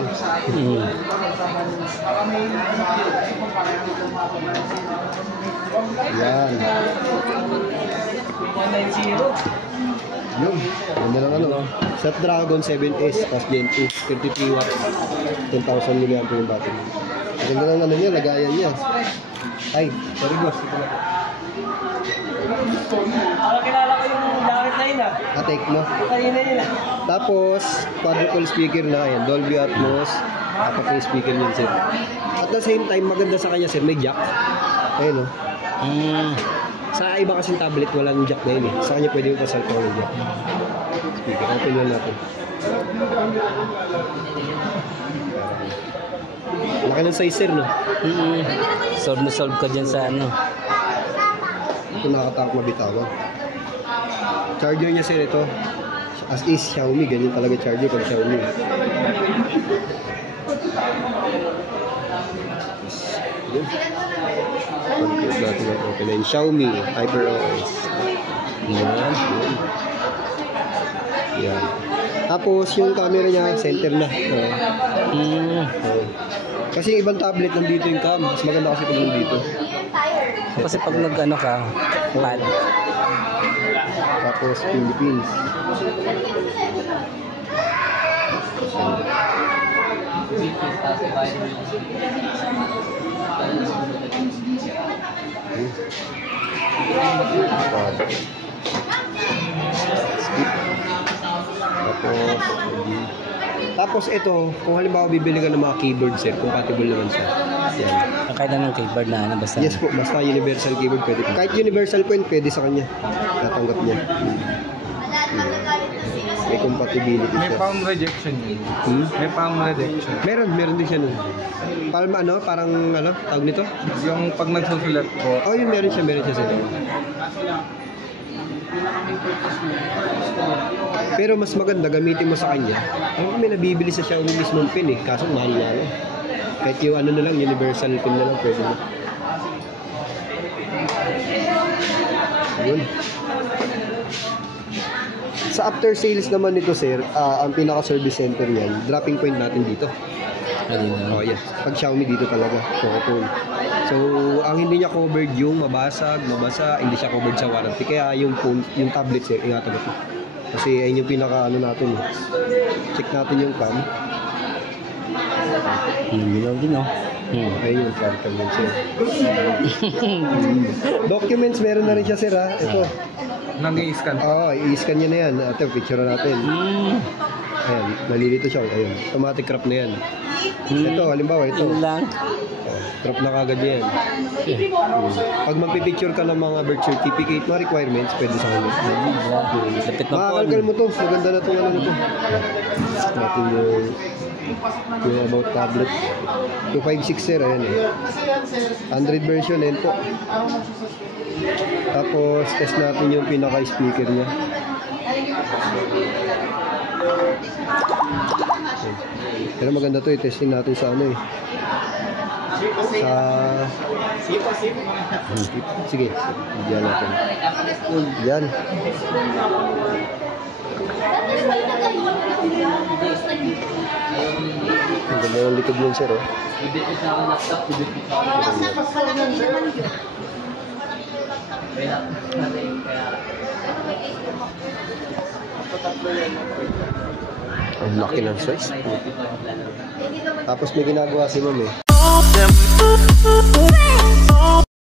lang. Yan. Yun. Ganda lang ano. Snapdragon 7S plus Gen 2, 33 watts, 10,000 mAh yung battery. Ganda lang ano niya, lagayan niya. Ay, sorry boss. Kilala ko yung gamit na yun ah. Tecno. Kanina yun ah. Tapos, quadruple speaker na yan. Dolby Atmos. Apat na yung speaker niyan, sir. At the same time, maganda sa kanya, sir, may jack. Ayun, no? Sa iba kasing tablet, walang jack na yun, eh. Sa kanya pwede yung pasal ko ng jack. Speaker. Open lang natin. Laki ng size, sir, no? Solve na solve ka dyan sa ano. Ito nakakatakot mabitawan. Charger niya, sir, ito. As is, Xiaomi. Ganyan talaga charger pag Xiaomi. Pag-close natin ang open line. Xiaomi HyperOS. Yan. Yan. Tapos, yung camera niya, center na. Kasi ibang tablet nandito yung cam. Mas maganda kasi pag nandito. Kasi pag nag-ano ka, pad. Tapos Philippines. Skip. Tapos ito, kung halimbawa bibili ka ng mga keyboard, sir, compatible naman siya. Yan. Kahit anong keyboard na ano, basta. Yes po, basta universal keyboard pwede. Kahit universal pen pwede sa kanya. Natanggap niya. May compatibility May siya. palm rejection yun. May palm rejection. Meron din siya nun. Palm ano, parang ano, tawag nito? Yung pag nagsusulat po. Oh, yun meron siya sir. Pero mas maganda gamitin mo sa kanya. Ay, may nabibili sa Xiaomi mismong pin eh. Kaso mahal na ano. Kahit yung ano na lang, universal pin na lang pwede na. Yun. Sa after sales naman nito, sir, ang pinaka-service center niyan, dropping point natin dito. Oh, yes. Pag Xiaomi dito talaga, so, ang hindi niya covered yung mabasa, hindi siya covered sa warranty. Kaya yung phone, yung tablet, sir, ingatan ito. Kasi ayun yung pinaka-ano natin. Check natin yung cam. Yun din, no? Ayun yung character yun, sir. Documents, meron na rin siya, sir, ha? Ito. Nag-i-scan. Oo, i-scan niya na yan. Ito, picture natin. Ayan, nalilito siya. Ayun, automatic crop na yan. Ito, halimbawa, ito. Yun lang. Crop na kagad yan. Pag magpipicture ka ng mga birth certificate, mga requirements, pwede sa kanya. Makakalkal mo to. Maganda na itong ano na to. Natin yung about tablet. 256, sir. Ayan eh. Android version, ayan po. Tapos, test natin yung pinaka-speaker niya. Pero maganda to, i-testing natin sa ano eh. Sige, diyan natin. Diyan. Ang ganda ng likod yun, sir, oh. Ang laki ng size. Tapos may ginagawa si ma'am eh.